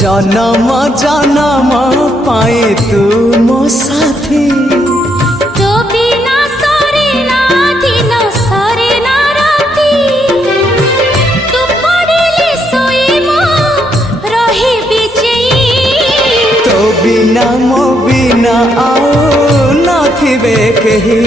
जन्म जन्म पाए तू मो साथी तो बिना सरे ना दिन सरे ना राती तू पड़िले सोई मो रही बिचेई तो बिना मो बिना आओ नथिबे कही